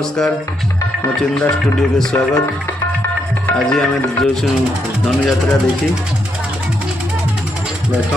नमस्कार मो चिंदा स्टूडियो के स्वागत। आज आम जो धनुयात्रा देखी देख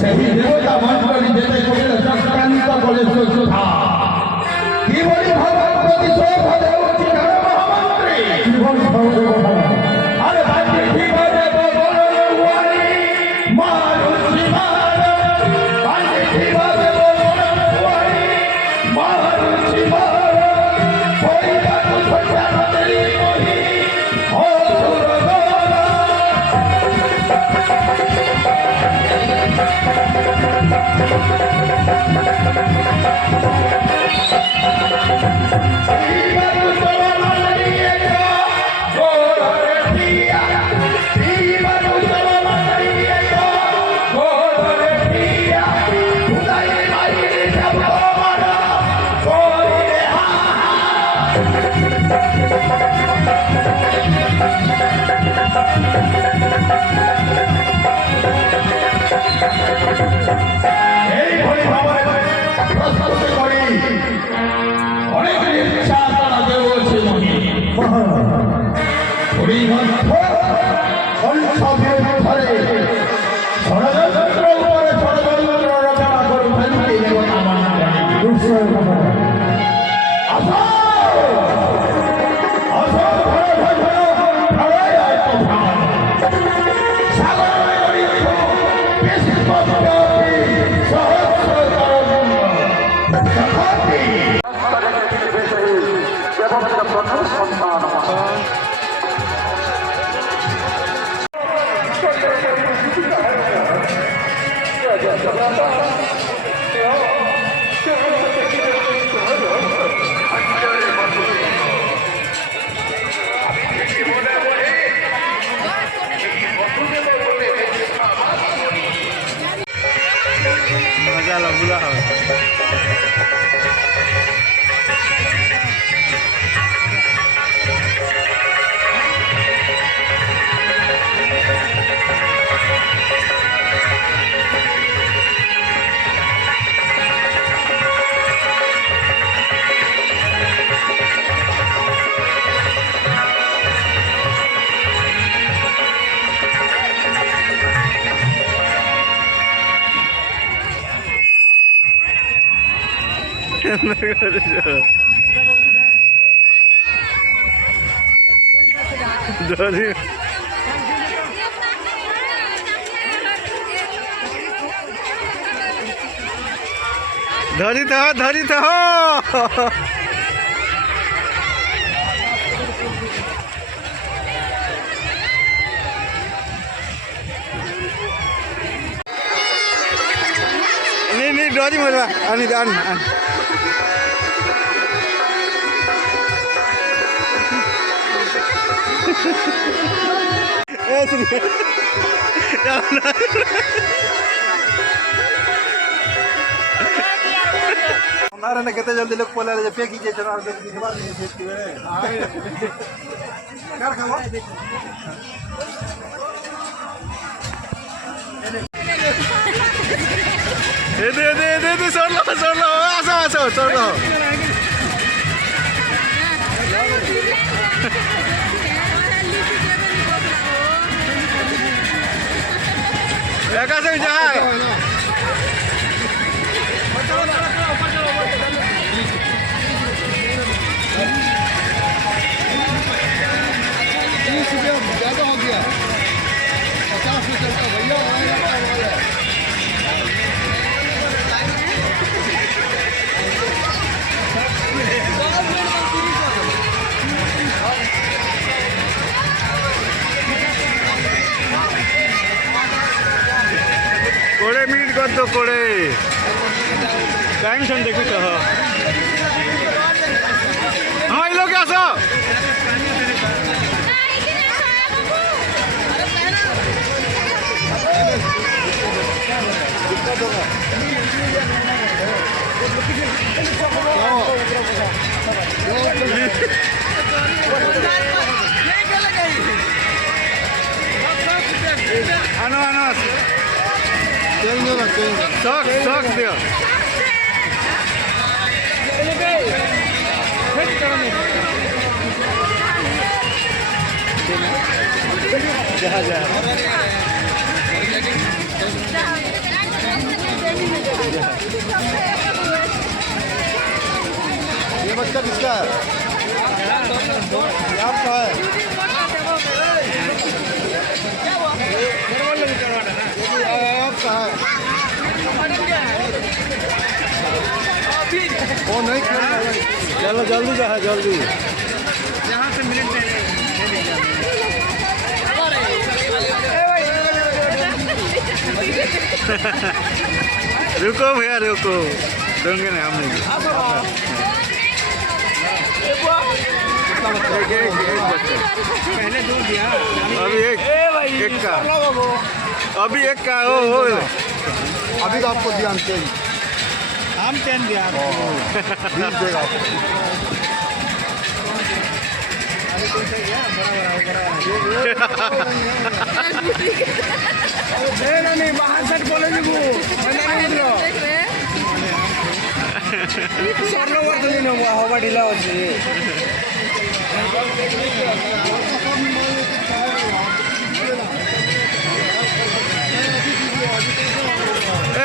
ସେହି ଦେବତା ମନ୍ତ୍ର ଯେତେ କୋଟିର ଚକ୍ରାନ୍ତ କଲେ ସୁଧା କିଭଳି ଭାବରେ ପ୍ରତିଶୋଧ ଦେଉଛି ମହାମନ୍ତ୍ରୀ ଆରେ ବାକି ଥିବା ଦେବ ବରଣ ହୁଆରି ମାରୁଛି ମାର ବାକି ଥିବା ଦେବ ବରଣ ହୁଆରି ମାରୁଛି ମାର ପରିବାକୁ ସତ୍ୟାନ ଦେଇ କହି ଅସୁର धरी था Aji mula. Ani dan. Narayan कहते जल्दी लोग पोला ले फेंक कीजिए चलो और दिखवा दीजिए फेंक के क्या खाओ दे सोलो आसो सोलो Kasih jahat. ज्यादा हो गया 50 में चलता भैया कोड़े मिनट कर दो कोड़े टाइम सुन देखो तो हाँ ये लोग आसो Ano sok dia jahat ये बच्चा किसका है आपका है आपका है वो नहीं चलो जल्दी जा जल्दी यहाँ से मिनट रुको भैया रुको दोगे ना हम नहीं पहले दूर दिया अभी एक का अभी एक का हो अभी तो आपको ध्यान चाहिए हम चैन दिया बीस देगा आपको नहीं बाहर से बोले हवा ढीला होती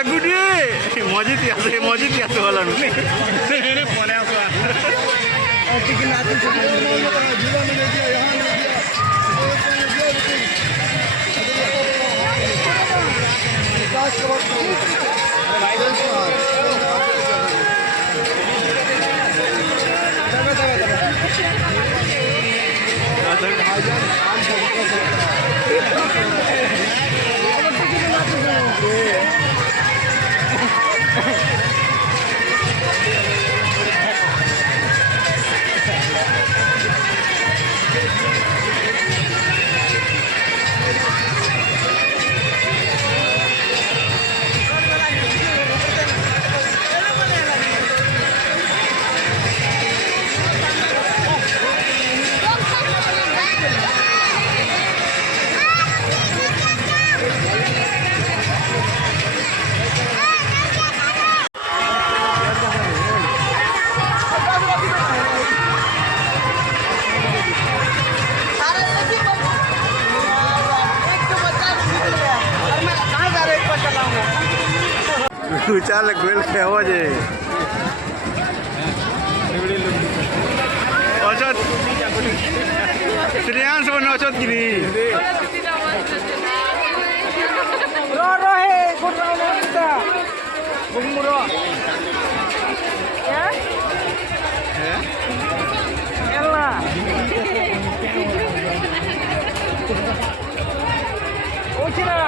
गुडी मजित आसे वाला ચાલે ગોલ કહેવો છે અચોત શ્રેયાંશ બનો અચોત ગીરી रो है गुड़ रो Gumro ya Ella oh cina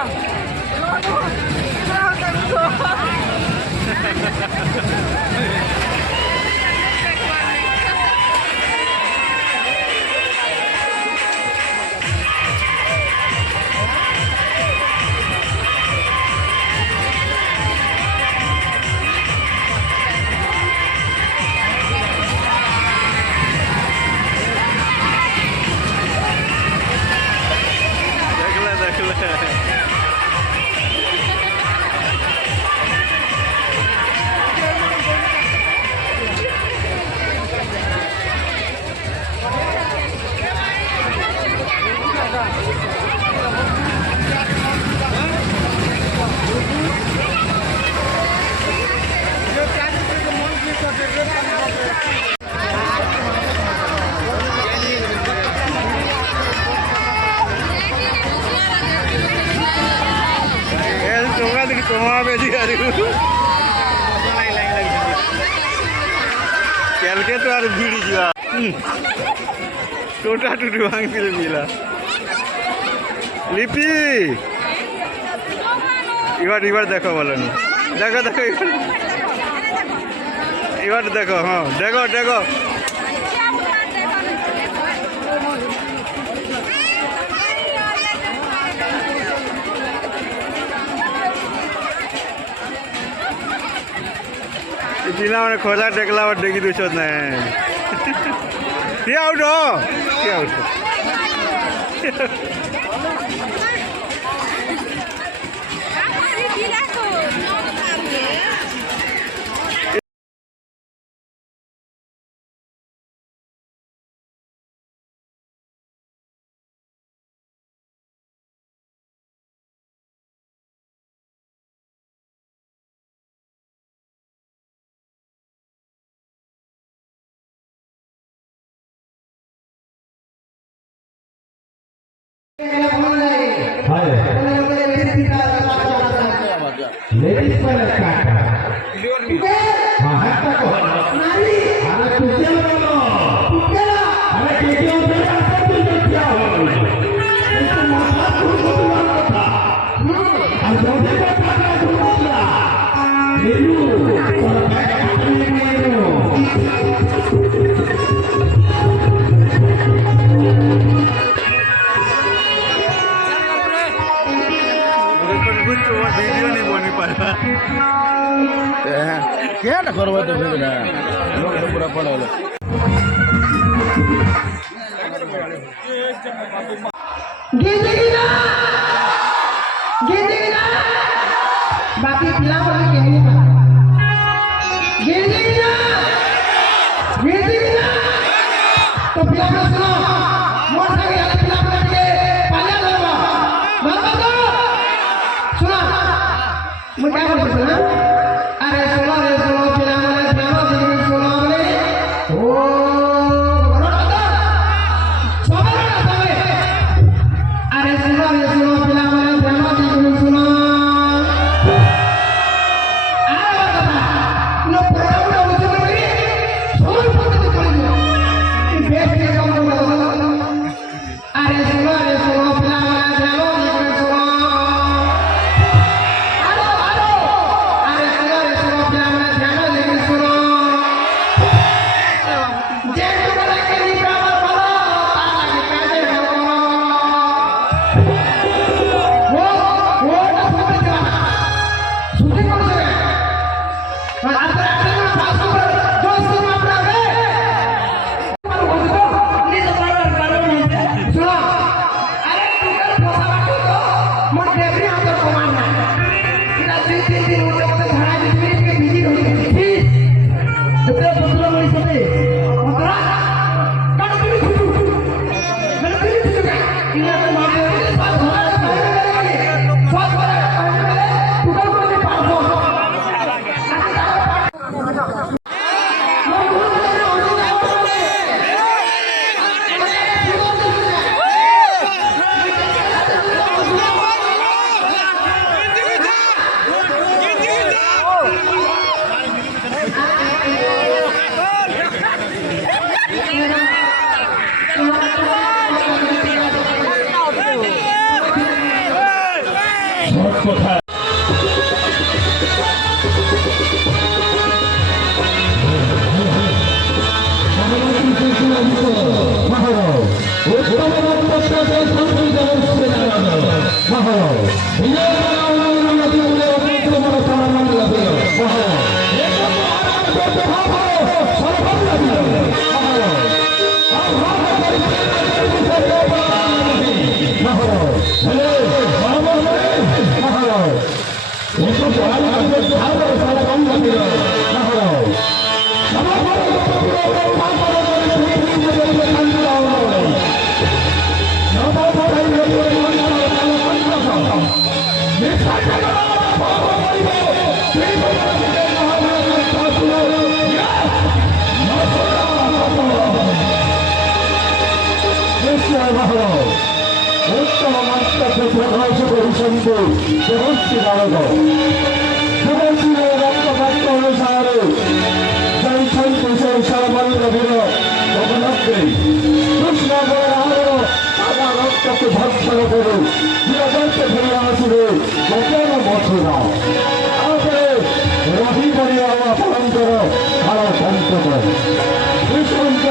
क्यालके तो आर भिड़ी जा टोटा टुटू भांग के मिला लिपि इबार इबार देखो बोलो देखो देखो इबार देखो हाँ देखो देखो जिला मैंने खोला टेकला और डेगी दूसरा नहीं क्या उठो क्या उठो लेडीज पर हाथ को नारी अरे तुझे बोलो अरे केटियों पे रास्ते पे क्या हो इसको माथा खुद था अब जो भी बता रहा हूं क्या नीलू और वीडियो नहीं बनी पाया क्या ना करवा तो फिर ना लोग तो पूरा पड़ा हो बाकी खिलाफ वाले कहने का तो खिलाफ सुनो मोर संग यार खिलाफ करके पाले लगवा बात तो सुनो मैं क्या बोल रहा हूं अरे सुनो रे सुनो खिलाफ वाले ध्यान से सुनो बोले ओ बरोबर सबरे अरे सुनो रे सुनो खिलाफ वाले ध्यान से सुनो কথা ভৎসল করে জগৎকে ফিরে আসবে গোপন মথুরা তারপরে রবি পরিবার পালন করো ভালো শান্ত করে কৃষ্ণকে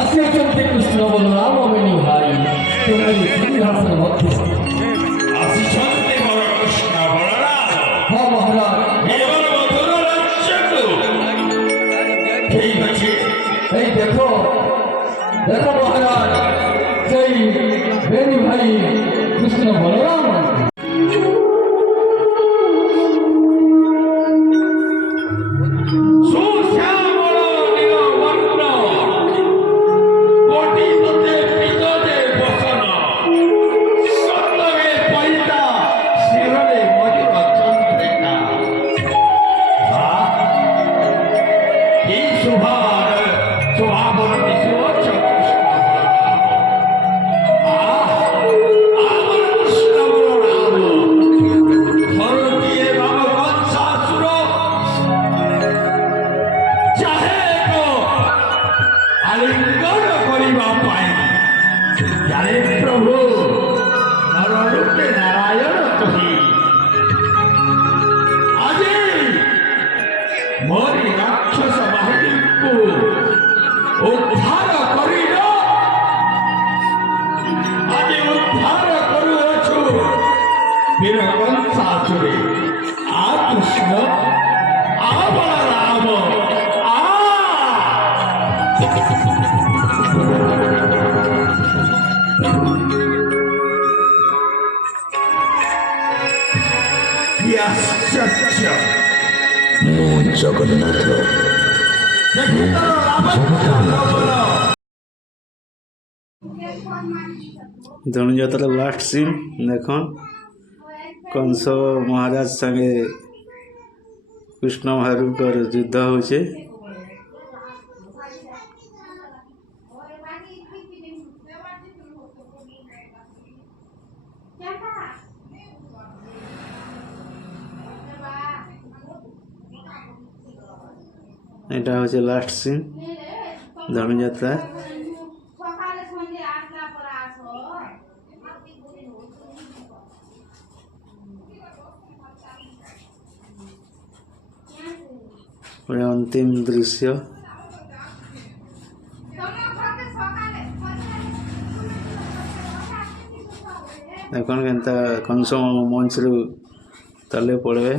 আজকে চলতে কৃষ্ণ বলরাম অবেনি ভাই তুমি সিংহাসন মধ্যে আসিছন্তে বড় কৃষ্ণ বলরাম হ্যাঁ মহারাজ এবার মধুর রাজ্যকু ঠিক আছে এই দেখো দেখো মহারাজ সেই বেনি ভাই কৃষ্ণ বলরাম সুশ্যামল নীলবর্ণ কোটিততে পিতজে বসন সত্যমে পরিতা শিরলে মধুর চন্দ্রিকা এই শোভাবরণ বিশ্বচ্ছ কৃষ্ণ আমার কৃষ্ণ বলরাম ধর দিয়ে বাম কংসাসুর চাহেको আলিঙ্গন করিবা পাই জানে প্রভু নররূপে নারায়ণ কহি আজি মরি রাক্ষস বাহিনীକୁ উদ্ধার করিল আজি উদ্ধার করুଅছু বীর কংসাসুরে আ কৃষ্ণ আ বলরাম আ আশ্চর্য জগন্নাথ ধনুযাত্রার লাস্ট সিন দেখুন কংস মহারাজ সঙ্গে কৃষ্ণ মহারূপর যুদ্ধ হচ্ছে এটা হচ্ছে লাস্ট সিন ধনুযাত্রা अंतिम दृश्य এখন কেনতা কংস মঞ্চରୁ ତଳେ ପଡ଼ିବେ।